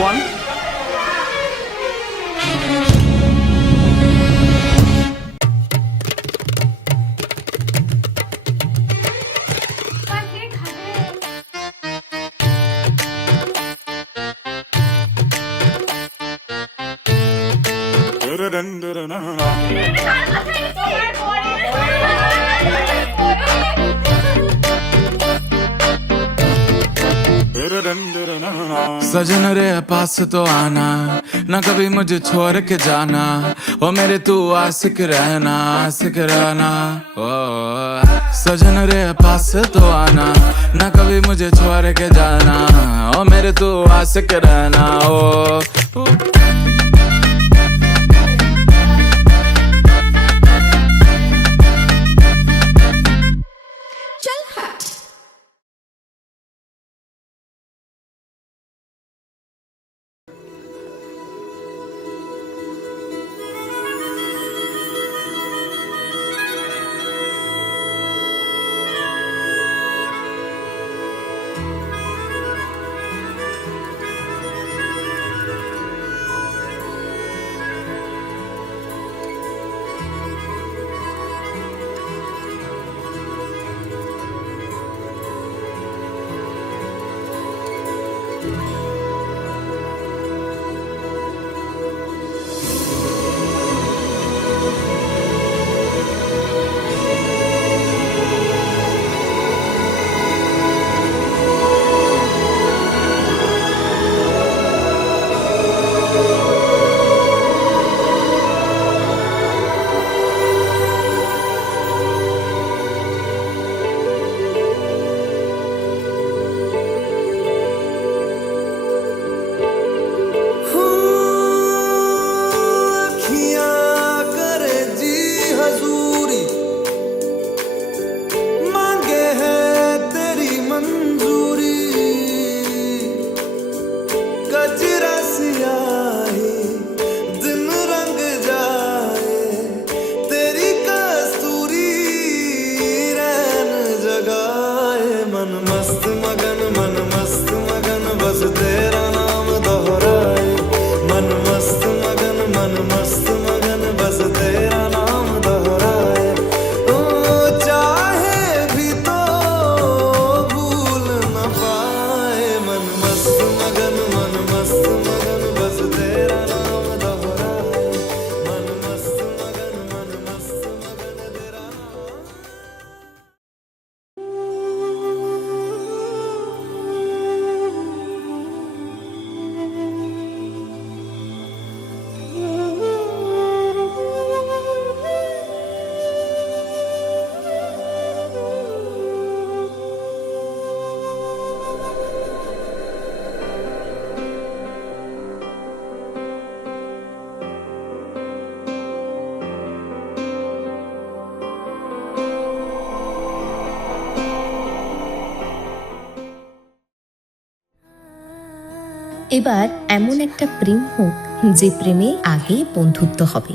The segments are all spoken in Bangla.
one. सजन रे पास तो आना, ना कभी मुझे छोड़ के जाना, ओ मेरे तू आशिक रहना, आशिक रहना। ओ सजन रे पास तो आना, ना कभी मुझे छोड़ के जाना, ओ मेरे तू आशिक रहना। ओ এবার এমন একটা প্রেম হোক যে প্রেমে আগে বন্ধুত্ব হবে,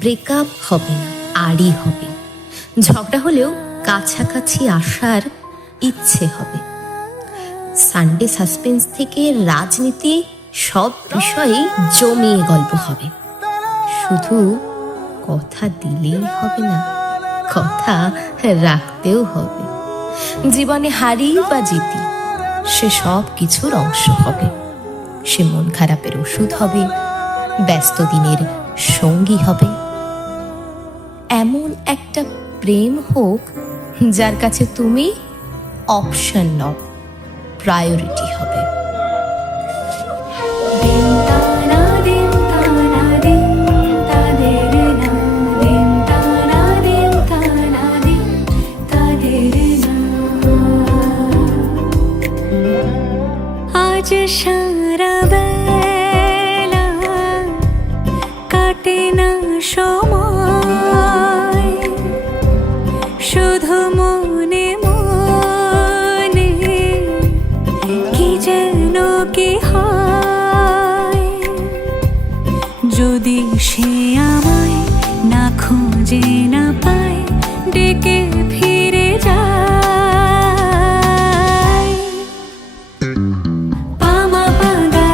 ব্রেকআপ হবে না, আড়ি হবে, ঝগড়া হলেও কাছাকাছি আসার ইচ্ছে হবে। সানডে সাসপেন্স থেকে রাজনীতি সব বিষয়ে জমিয়ে গল্প হবে। শুধু কথা দিলেই হবে না, কথা রাখতেও হবে। জীবনে হারি বা জিতি সে সব কিছুর অংশ হবে। সে মন খারাপের ওষুধ হবে, ব্যস্ত দিনের সঙ্গী হবে। এমন একটা প্রেম হোক যার কাছে তুমি অপশন নও, প্রায়োরিটি হবে। সারা বেলা কাটে না সময়, শুধু মনে মনে কি যেন কি হয়। যদি সে আমায় না খুঁজে না পায়, ডেকে ফিরে যায়। পামা পাগা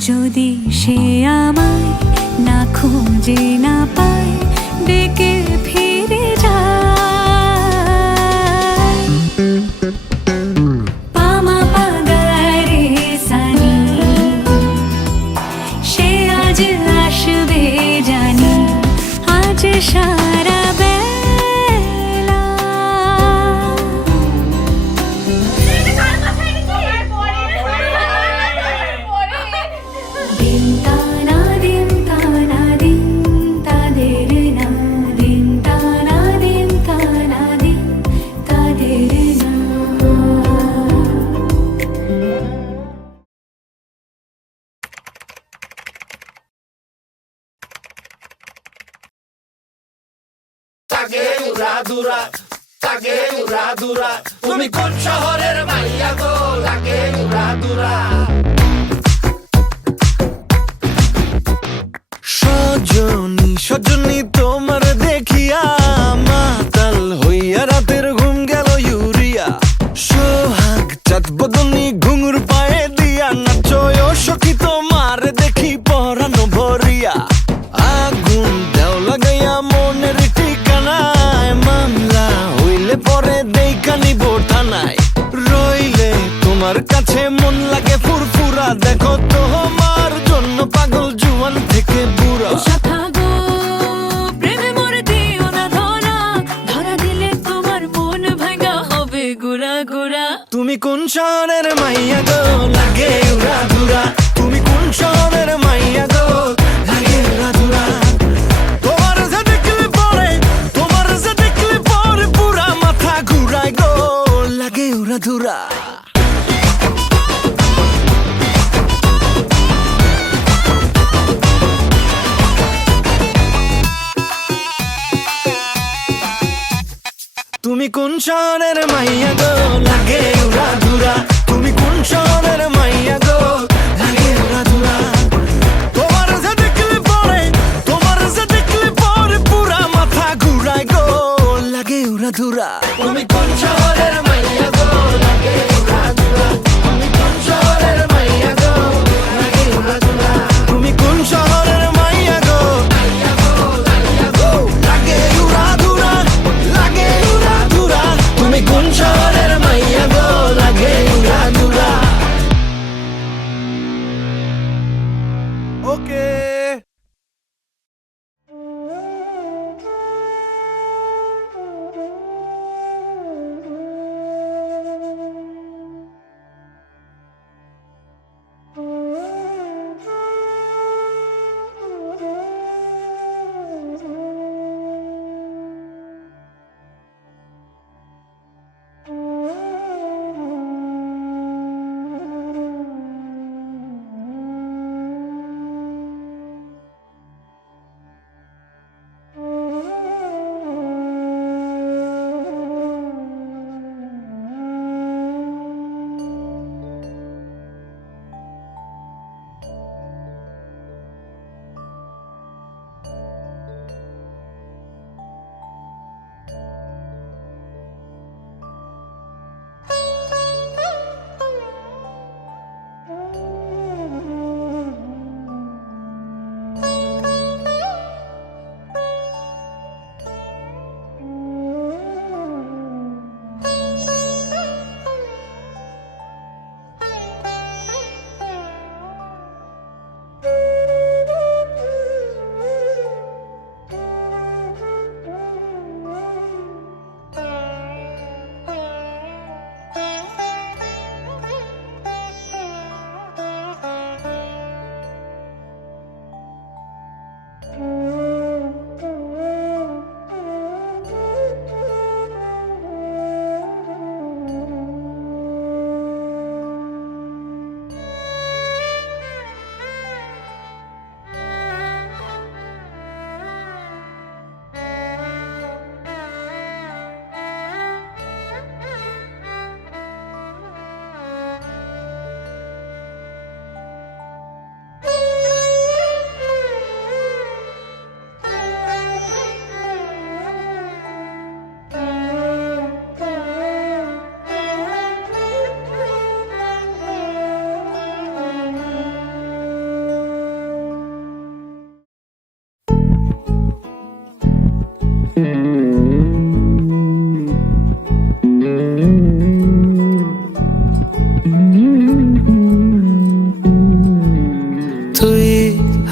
যদি সে আমায় না খুঁজে না পায় ডেকে ফিরে যায় পামা পাগারে সানি সে আজ আসবে জানি আজ সারা বেলা দিন তানা দিন তানা দিন তাদের না দিন তানা দিন তানা দিন তাদের না তুমি কোন শহরের মাইয়া গো লাগে উড়াদুরা সজনী সজনী তোমার দেখিয়া মাতাল হইয়া রাতের ঘুম গেল ইউরিয়া সোহাগ চাঁদ বদনী ঘুঙুর পায়ে দিয়া নাচয় সখী তোমার দেখি পরানো ভরিয়া আগুন দেও লাগাইয়া মনের ঠিকানায় মামলা হইলে পরে দেইকা নিব থানায় রইলে তোমার কাছে মন লাগে ফুরফুরা দেখো তোমার জন্য পাগল জুয়ান থেকে বুড়া শাখা গো প্রেমে মরে দিও না ধরা ধরা দিলে তোমার মন ভাঙা হবে গুড়া গুড়া তুমি কোন শহরের মাইয়া গো লাগে উড়াদুরা তুমি কোন শহরের মাইয়া গো লাগে উড়াদুরা তোমার যে দেখলে পরে পুরা মাথা ঘুরায় গো লাগে উড়াদুরা তুমি কোন শহরের মাইয়া গো লাগে উড়াদুরা তুমি কোন শহরের মাইয়া গো লাগে উড়াদুরা তোমার যে দেখলে পরে পুরা মাথা ঘুরায় গো লাগে উড়াদুরা তুমি কোন শহরের মাইয়া গো লাগে উড়াদুরা তুমি কোন শহরের মাইয়া গো লাগে উড়াদুরা তুমি কোন শহরের মাইয়া গো লাগে উড়াদুরা লাগে উড়াদুরা তুমি কোন শহরের মাইয়া গো লাগে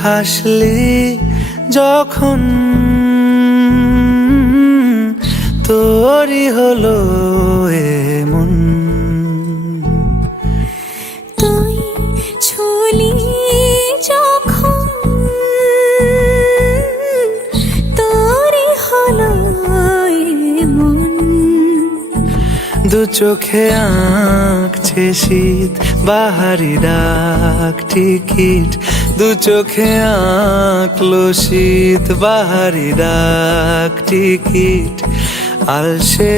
হাসলি যখন তোরই হলো এমন। তুই ছুলি যখন তোরই হলো এমন। দু চোখে আঁকছে শীত বাহারি ডাক টিকিট, দু চোখে আঁকলো শীত বাহারি ডাক টিকিট। আলসে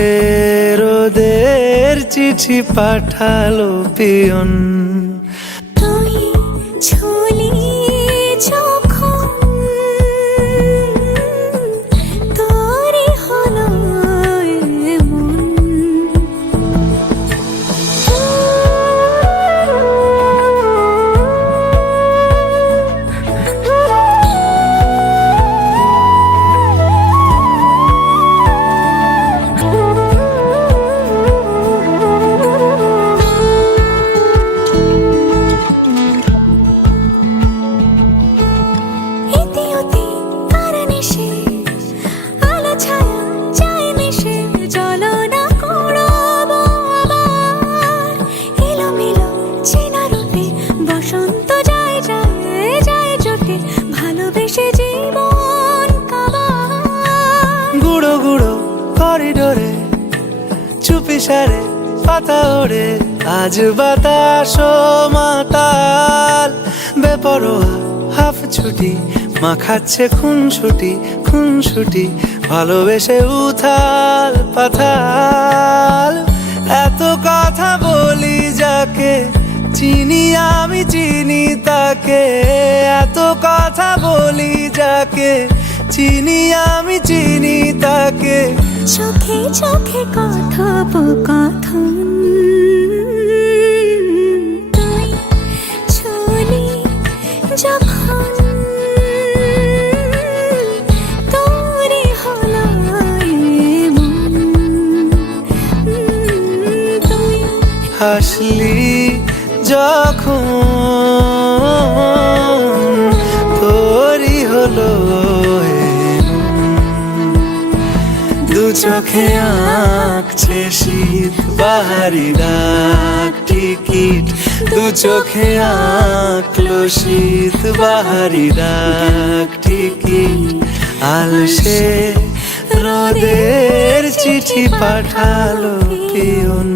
রোদের চিঠি পাঠালো পিয়ন। তুই ছুলি যখন তোরই হলো এমন। ইতি অতি কারণে সে আলো ছায়া যায় মিশে, চলো না করবো আবার এলোমেলো চেনা রূপে। বসন্ত যায় যায় যায় জোটে, ভালোবেসে জীবন কাবার। গুঁড়ো গুঁড়ো করিডোরে চুপি সারে পাতা ওড়ে, আজ বাতাস মাতাল বেপরোয়া হাফ ছুটি। মাখাচ্ছে খুন ছুটি ভালোবেসে উথাল পাথাল। এত কথা বলি যাকে চিনি আমি চিনি তাকে, এত কথা বলি যাকে চিনি আমি চিনি তাকে। চোখে চোখে কথোপকথন, তুই ছুলি যখন তোরই হলো এমন। তুই হাসলি যখন তোরই হলো এমন। দু চোখে আঁকছে শীত বাহারি ডাক টিকিট, দু চোখে আঁকলো শীত বাহারি ডাক টিকিট। আলসে রোদের চিঠি পাঠালো পিয়ন।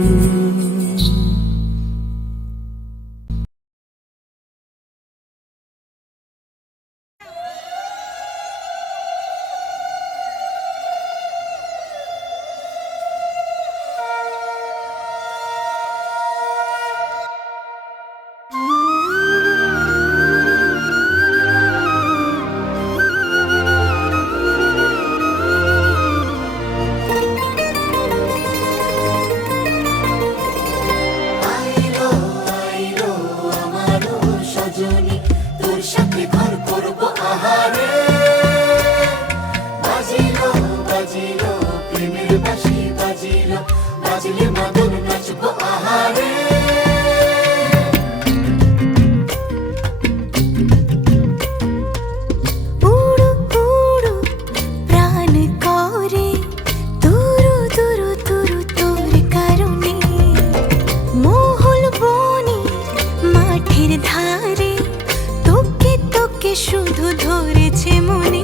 শুধু ধরেছে মনে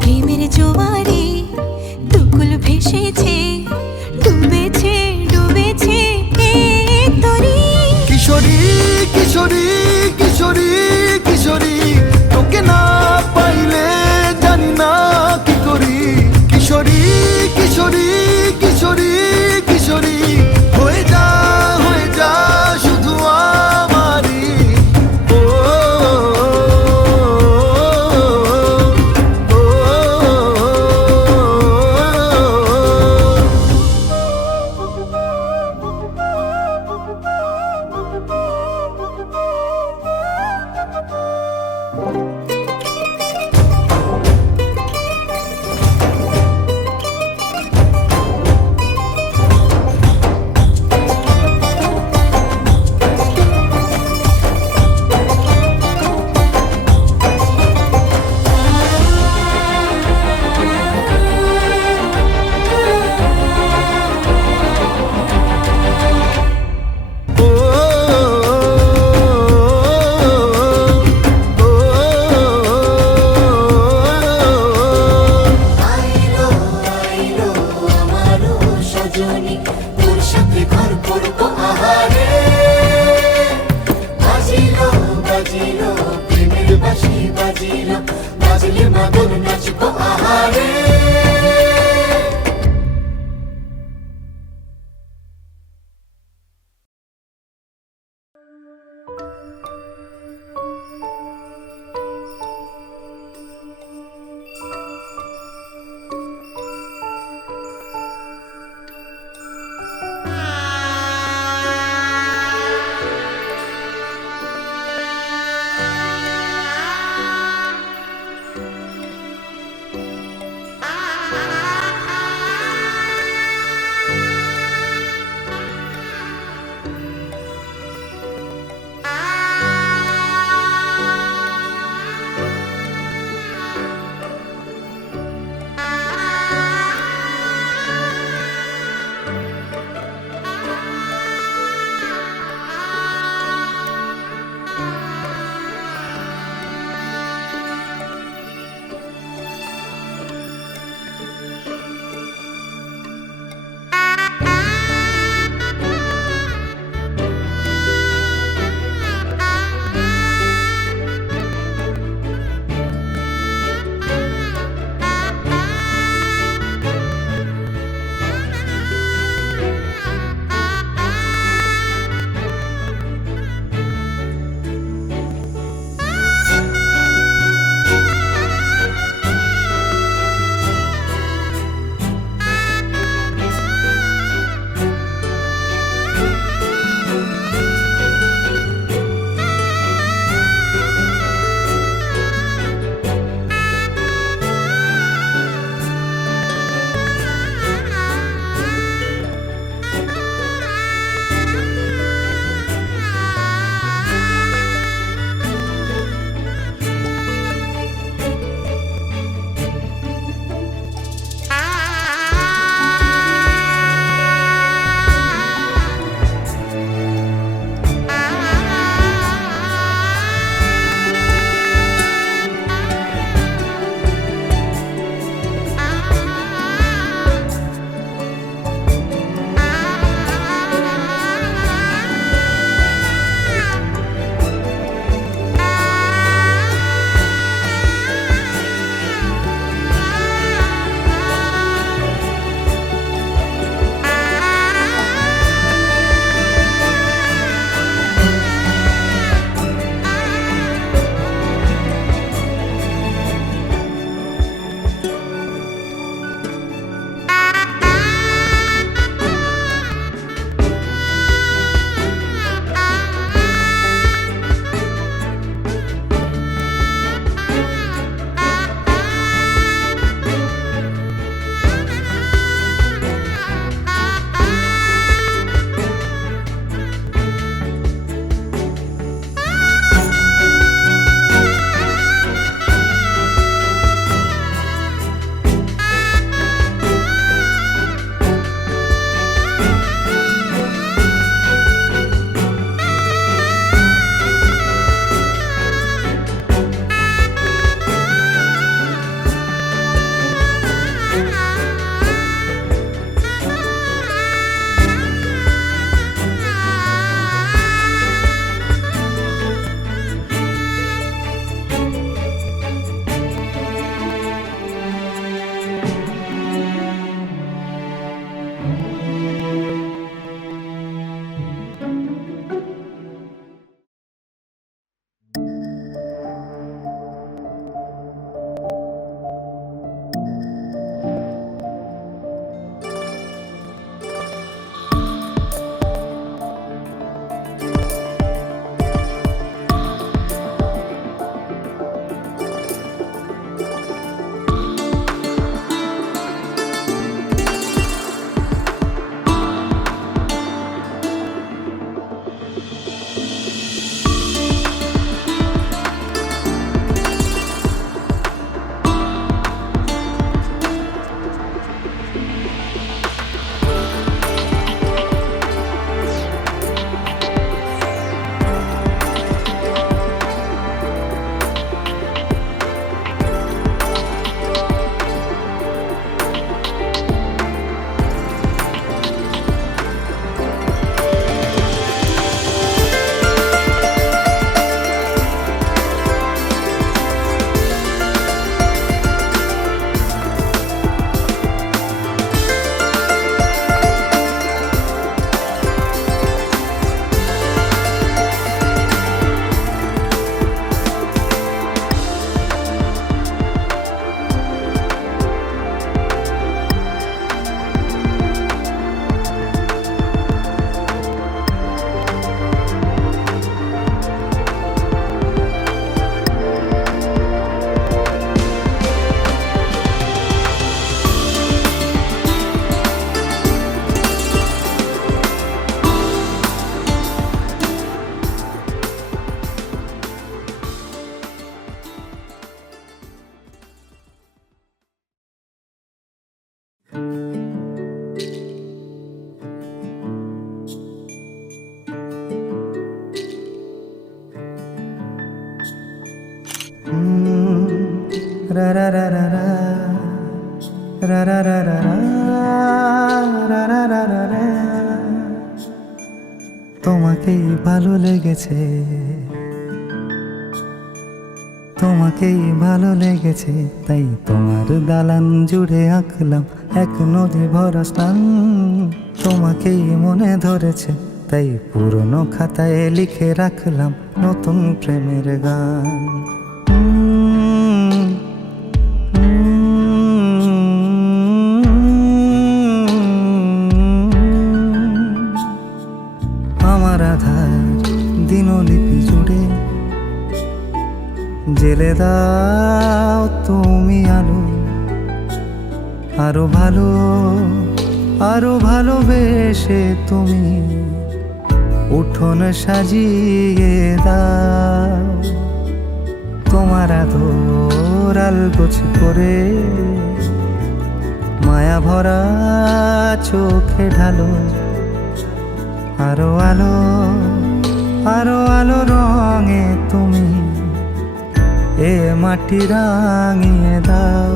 প্রেমের জোয়ারে, দুকুল ভেসেছে ডুবেছে ডুবেছে তরি। কিশোরী কিশোরী কিশোরী কিশোরী, তোকে না পাইলে জানি না কি করি। কিশোরী কিশোরী কিশোরী কিশোরী, হয়ে যা শুধু আমারই। ও রা রা রা রা রা রা রা রা রা রা রা রা রা রা। তোমাকেই ভালো লেগেছে, তোমাকেই ভালো লেগেছে, তাই তোমার দালান জুড়ে আঁকলাম এক নদী ভরা স্থান। তোমাকেই মনে ধরেছে, তাই পুরনো খাতায় লিখে রাখলাম নতুন প্রেমের গান। আমার আধার দিনলিপি জুড়ে জেলে দাও তুমি আলো, আরো ভালো, আরো ভালোবেসে তুমি উঠোন সাজিয়ে দাও। তোমার আদর আলগোছ করে মায়া ভরা চোখে ঢালো, আরো আলো, আরো আলো রঙে তুমি এ মাটি রাঙিয়ে দাও।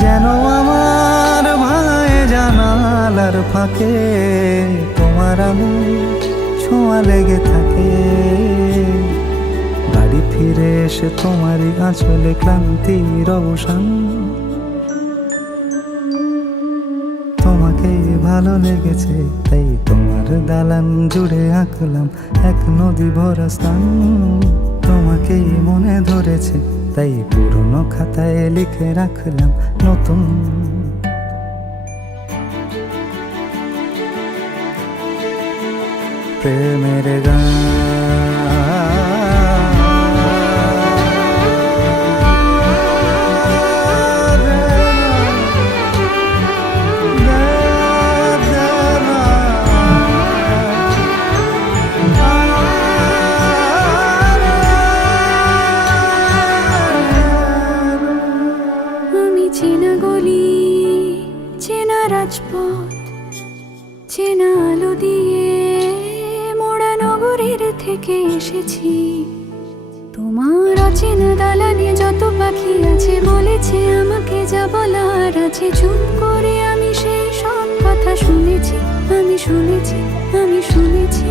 যেন আমার ভাঙায় জানালার ফাঁকে তোমার আলো ছোঁয়া লেগে থাকে। বাড়ি ফিরে এসে তোমারই আঁচলে ক্লান্তির অবসান। তোমাকেই ভালো লেগেছে, তাই তোমার দালান জুড়ে আঁকলাম এক নদী ভরা স্থান। তোমাকেই মনে ধরেছে, তাই পুরনো খাতায় লিখে রাখলাম নতুন প্রেমের গান। আমি চেনা গলি, চেনা রাজপথ, চেনা আলো দিয়ে মোড়া নগরীর থেকে এসেছি। তোমার অচেনা দালানে যত পাখি আছে বলেছে আমাকে যা বলার আছে। চুপ করে আমি সেই সব কথা শুনেছি, আমি শুনেছি, আমি শুনেছি।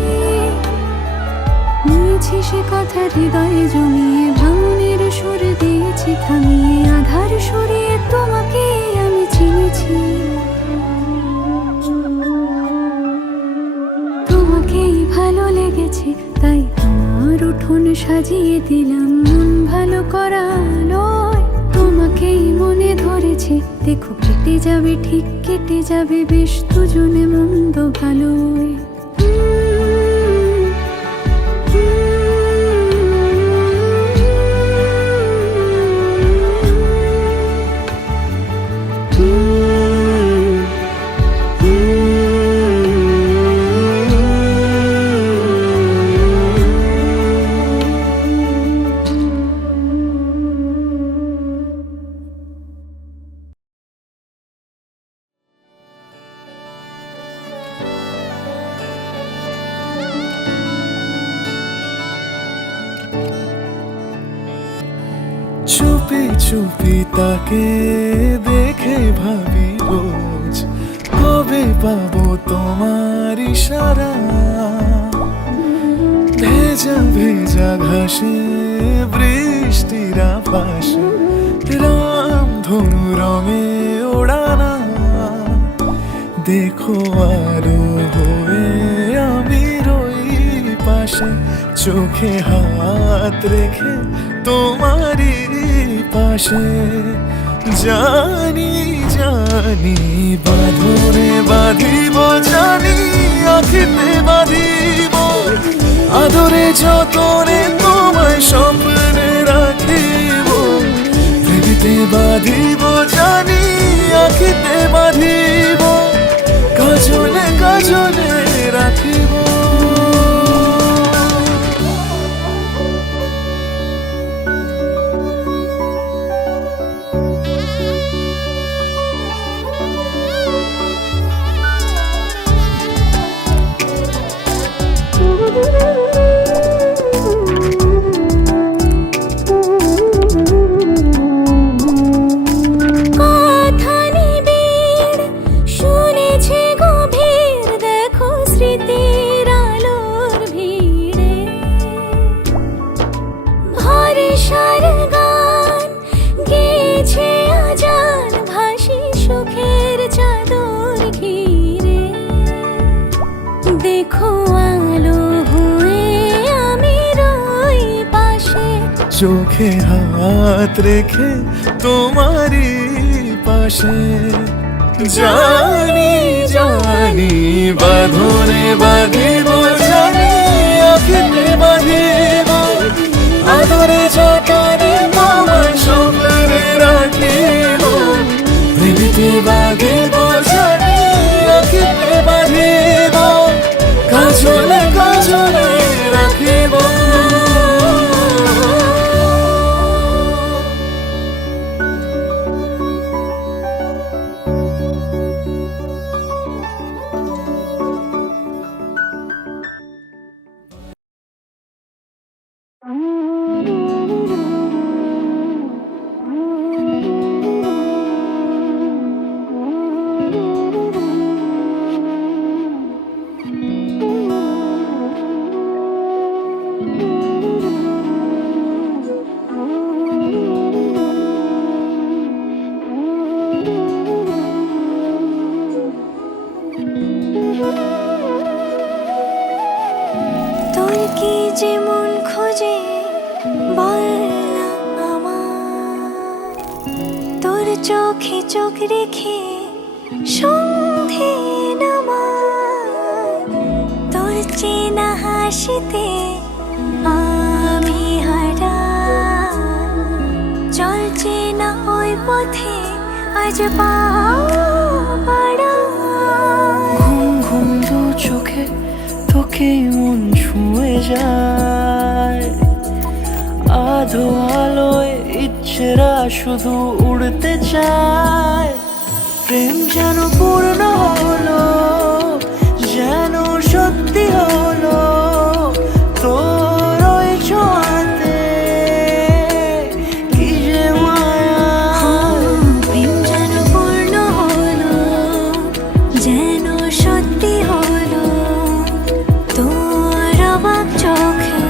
নিয়েছি সে কথা হৃদয়ে জমিয়ে, ভাঙনের সুর দিয়েছি থামিয়ে, আধার সরিয়ে তোমাকে আমি চিনেছি। তোমাকেই ভালো লেগেছে, তাই তোমার উঠোন সাজিয়ে দিলাম মন ভালো করা আলোয়। তোমাকেই মনে ধরেছে, দেখো কেটে যাবে, ঠিক কেটে যাবে বেশ দুজনে মন্দ ভালোই। চুপি চুপি তাকে দেখে ভাবি রোজ, কবে পাবো তোমার ইশারা। ভেজা ভেজা ঘাসে বৃষ্টির আভাসে রামধনু রঙে ওড়ানা। দেখো আলো হয়ে আমি রই পাশে, চোখে হাত রেখে তোমারই পাশে। জানি জানি বাঁধনে বাঁধিব, জানি আখিতে বাঁধিব, আদরে যতনে তোমায় স্বপ্নে রাখিব। ভেবিতে বাঁধিব, জানি আখিতে বাঁধিব, কাজলে কাজলে রাখিব। চোখে হাত রেখে তোমারই পাশে জানি জানি বাঁধনে বাঁধিব জানি আখিতে বাঁধিব আদরে যতনে তোমায় স্বপ্নে রাখিব প্রেমিতে বাঁধিব জানি আখিতে বাঁধিব কাজলে কাজলে রাখিব তোর কি যেমন খোঁজে বল না আমার তোর চোখে চোখ রেখে সন্ধে নামার তোর চেনা হাসিতে আমি হারা চলছে না ওই পথে আজ পা বাড়া ঘুম ঘুম দু চোখে তোকে মন ছুঁয়ে যায় আধো আলোয় ইচ্ছেরা শুধু উড়তে চায় প্রেম যেন পূর্ণ হলো যেন সত্যি হলো তোর ওই ছোঁয়াতে কি যে মায়া প্রেম যেন পূর্ণ হলো যেন সত্যি হলো তোর অবাক চোখে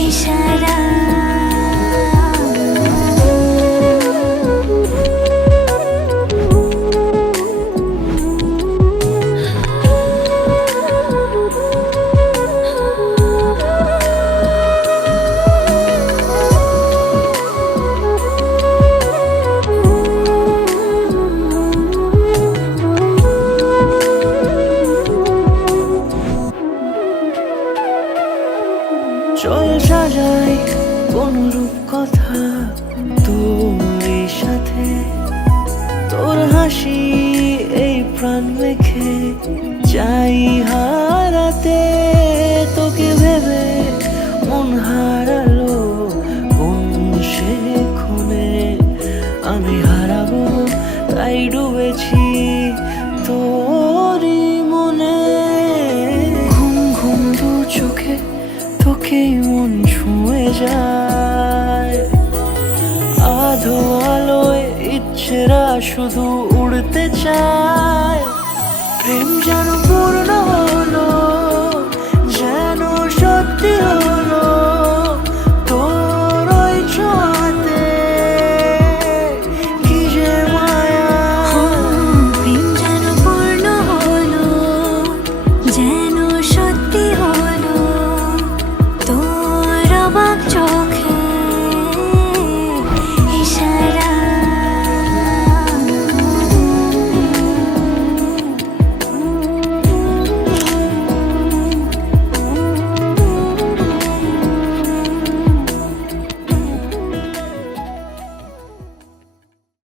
ইশারা চল সাজাই কোন রূপ কথা তোর সাথে তোর হাসি এই প্রাণ মেখে চাই হারাতে তোকে ভেবে মন হারালো কোন সে খুনে আমি হারাবো তাই ডুবেছি তোরই মনে ঘুম ঘুম দু চোখে তোকে মন ছুঁয়ে যায় আধো আলোয় ইচ্ছেরা শুধু উড়তে চায় প্রেম যেন